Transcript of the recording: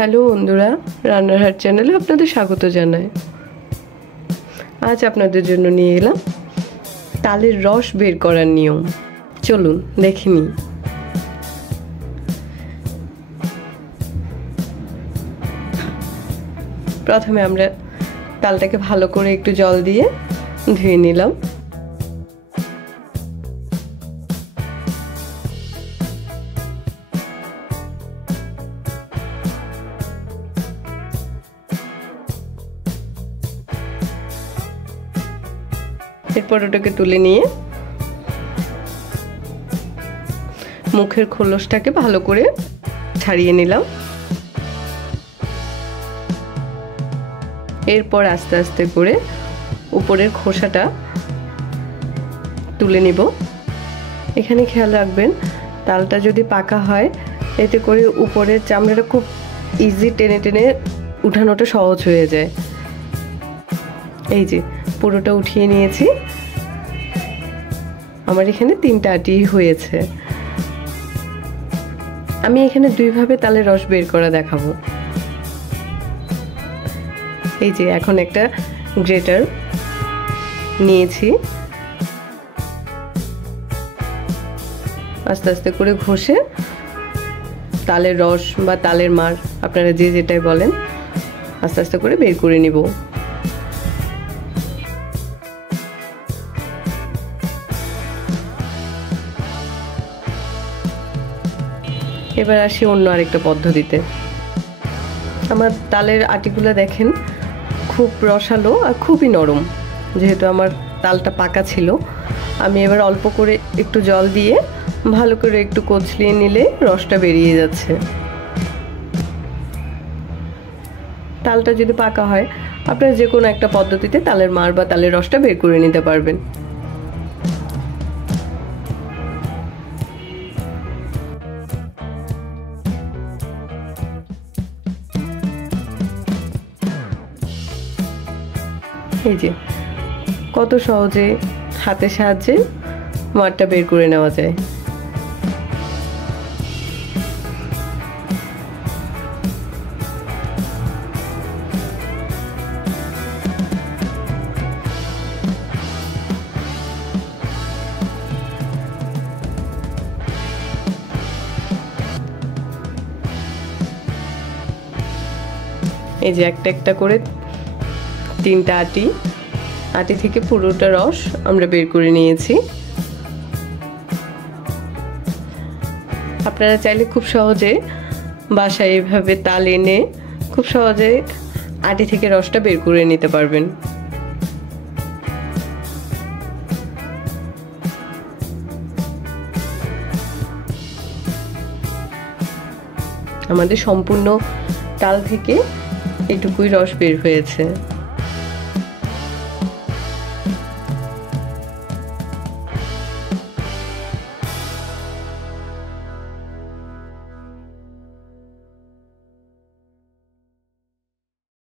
Hello বন্ধুরা, রান্নার হাট চ্যানেলে আপনাদের স্বাগত জানাই। আজ আপনাদের জন্য নিয়ে এলাম তালের রস বের করার নিয়ম। চলুন দেখে নিই। প্রথমে আমরা তালটাকে ভালো করে একটু জল দিয়ে ধুয়ে নিলাম। এরপর ওটাকে তুলে নিয়ে মুখের খোলসটাকে ভালো করে ছাড়িয়ে নিলাম। এরপর আস্তে আস্তে করে উপরের খোসাটা তুলে নিব। এখানে খেয়াল রাখবেন, তালটা যদি পাকা হয় এতে করে উপরের চামড়াটা খুব ইজি টেনে টেনে উঠানোটা সহজ হয়ে যায়। এই যে পুরোটা উঠিয়ে নিয়েছি। আমার এখানে 3টা আটি হয়েছে। আমি এখানে দুইভাবে তালের রস বের করা দেখাবো। এই যে এখন একটা গ্রেটার নিয়েছি, আস্তে আস্তে করে ঘষে তালের রস বা তালের মার, আপনারা যে যেটাই বলেন, আস্তে আস্তে করে বের করে নিব। এবার আসি অন্য আরেকটা পদ্ধতিতে। আমার তালের আটিগুলো দেখেন খুব রসালো আর খুবই নরম। যেহেতু আমার তালটা পাকা ছিল, আমি এবার অল্প করে একটু জল দিয়ে ভালো করে একটু কচলিয়ে নিলে রসটা বেরিয়ে যাচ্ছে। তালটা যদি পাকা হয়, আপনারা যে কোনো একটা পদ্ধতিতে তালের মার বা তালের রসটা বের করে নিতে পারবেন। এই যে কত সহজে হাতের সাহায্যে মারটা বের করে নেওয়া যায়। এই যে একটা একটা করে 3টা আটি থেকে পুরোটা রস আমরা বের করে নিয়েছি। আপনারা চাইলে খুব সহজে বাসায় এভাবে তাল এনে খুব সহজে আটি থেকে রসটা বের করে নিতে পারবেন। আমাদের সম্পূর্ণ তাল থেকে এটুকুই রস বের হয়েছে।